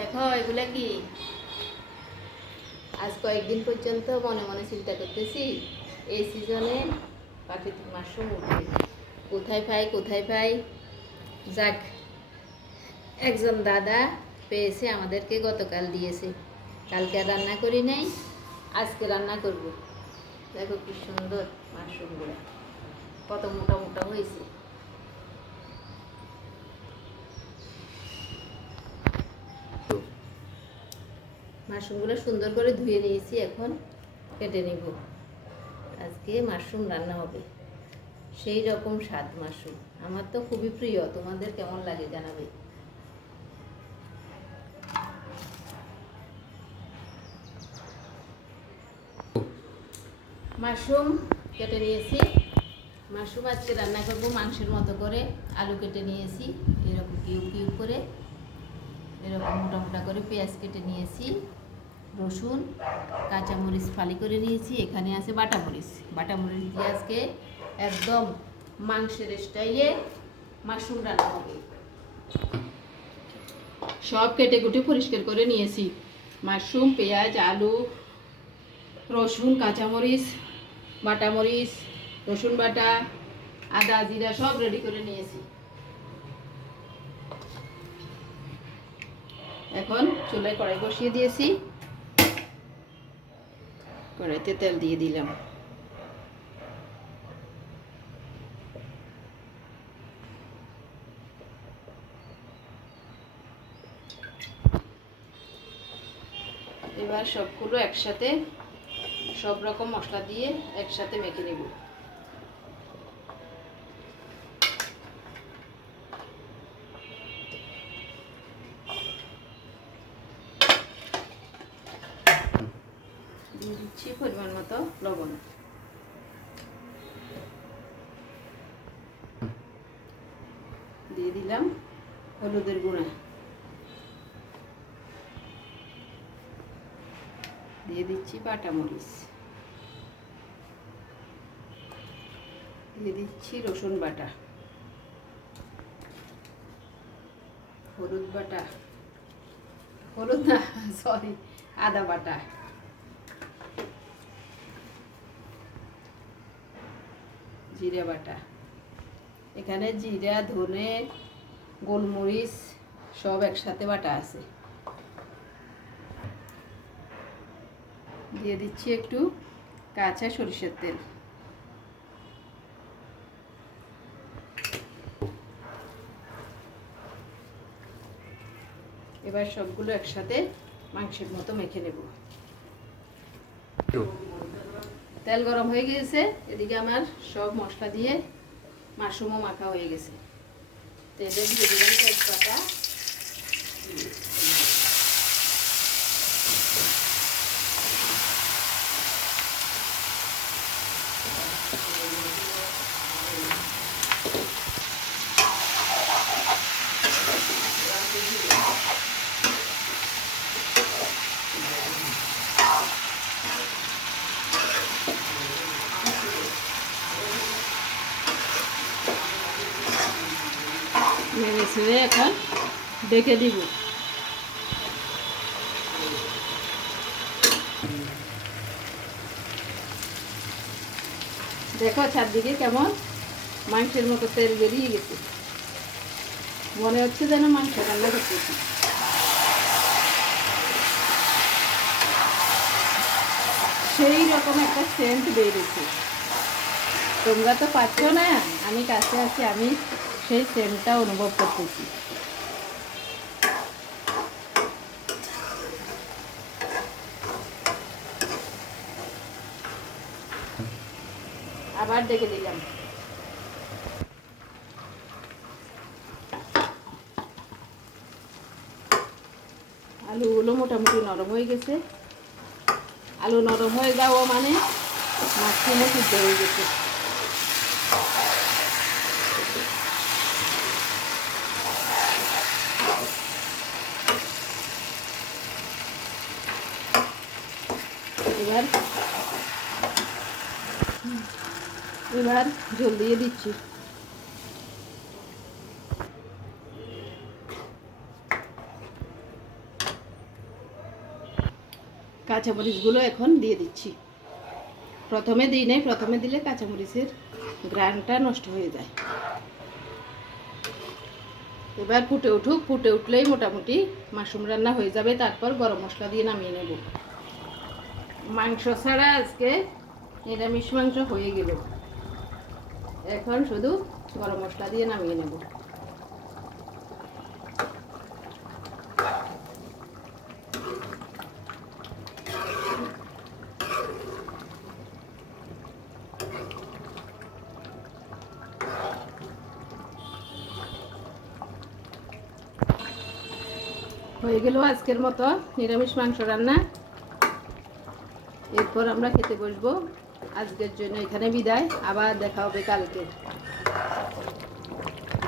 দেখো এগুলা কি, আজ কয়েকদিন পর্যন্ত মনে মনে চিন্তা করতেছি এই সিজনে প্রাকৃতিক মাশরুম উঠবে, কোথায় পাই। যাক, একজন দাদা পেয়েছে, আমাদেরকে গতকাল দিয়েছে। কালকে রান্না করি নাই, আজকে রান্না করব। দেখো কি সুন্দর মাশরুমগুলো, কত মোটা মোটা হয়েছে। মাশরুমগুলো সুন্দর করে ধুয়ে নিয়েছি, এখন কেটে নিব। আজকে মাশরুম রান্না হবে, সেই রকম স্বাদ মাশরুম। আমার তো খুবই প্রিয়, তোমাদের কেমন লাগে জানাবে। মাশরুম কেটে নিয়েছি। মাশরুম আজকে রান্না করব মাংসের মতো করে। আলু কেটে নিয়েছি এরকম কিউব কিউব করে, এরকম মোটা মোটা করে। পেঁয়াজ কেটে নিয়েছি, রসুন, কাঁচামরিচ ফালি করে নিয়েছি। এখানে আছে বাটামরিচ দিয়ে আজকে একদম মাংসের স্টাইলে মাশরুম রান্না হবে। সব কেটে কুটে পরিষ্কার করে নিয়েছি। মাশরুম, পেঁয়াজ, আলু, রসুন, কাঁচামরিচ, বাটামরিচ, রসুন বাটা, আদা জিরা সব রেডি করে নিয়েছি। এখন চুলায় কড়াই বসিয়ে দিয়েছি, কড়াইতে তেল দিয়ে দিলাম। এবার সবগুলো একসাথে, সব রকম মশলা দিয়ে একসাথে মেখে নেব। দিয়ে দিচ্ছি পরিমাণ মতো লবণ, দিয়ে দিলাম হলুদের গুঁড়া, দিয়ে দিচ্ছি বাটামরিচ, দিয়ে দিচ্ছি রসুন বাটা, আদা বাটা, জিরা বাটা। এখানে জিরা, ধনে, গোলমরিচ সব একসাথে বাটা আছে। দিয়ে দিচ্ছি একটু কাঁচা সরিষার তেল। এবার সবগুলো একসাথে মাংসের মতো মেখে নেব। তেল গরম হয়ে গেছে, এদিকে আমার সব মশলা দিয়ে মাশরুমও মাখা হয়ে গেছে। তেলে দিয়ে দিলাম তেজপাতা, নেড়ে ছেড়ে এখন ডেকে দিব। দেখো চারদিকে কেমন মাংসের মতো তেল বেরিয়ে গেছে, মনে হচ্ছে যেন মাংস রান্না করতেছি। সেই রকম একটা সেন্ট বেরিয়েছে। তোমরা তো পাচ্ছ না, আমি কাছে আছি, আমি সেই সেন্টটা অনুভব করতেছি। আবার ডেকে দিলাম। আলুগুলো মোটামুটি নরম হয়ে গেছে। আলু নরম হয়ে যাওয়া মানে মাশরুমও সিদ্ধ হয়ে গেছে। এবার ঝোল দিয়ে দিচ্ছি। কাঁচামরিচগুলো এখন দিয়ে দিচ্ছি। প্রথমে দিই নাই, প্রথমে দিলে কাঁচামরিচের গ্রানটা নষ্ট হয়ে যায়। এবার ফুটে উঠুক, ফুটে উঠলেই মোটামুটি মাশরুম রান্না হয়ে যাবে। তারপর গরম মশলা দিয়ে নামিয়ে নেব। মাংস ছাড়া আজকে নিরামিষ মাংস হয়ে গেল। এখন শুধু গরম মশলা দিয়ে নামিয়ে নেব। হয়ে গেল আজকের মতো নিরামিষ মাংস রান্না। এরপর আমরা খেতে বসবো। আজকের জন্য এখানে বিদায়, আবার দেখা হবে কালকে।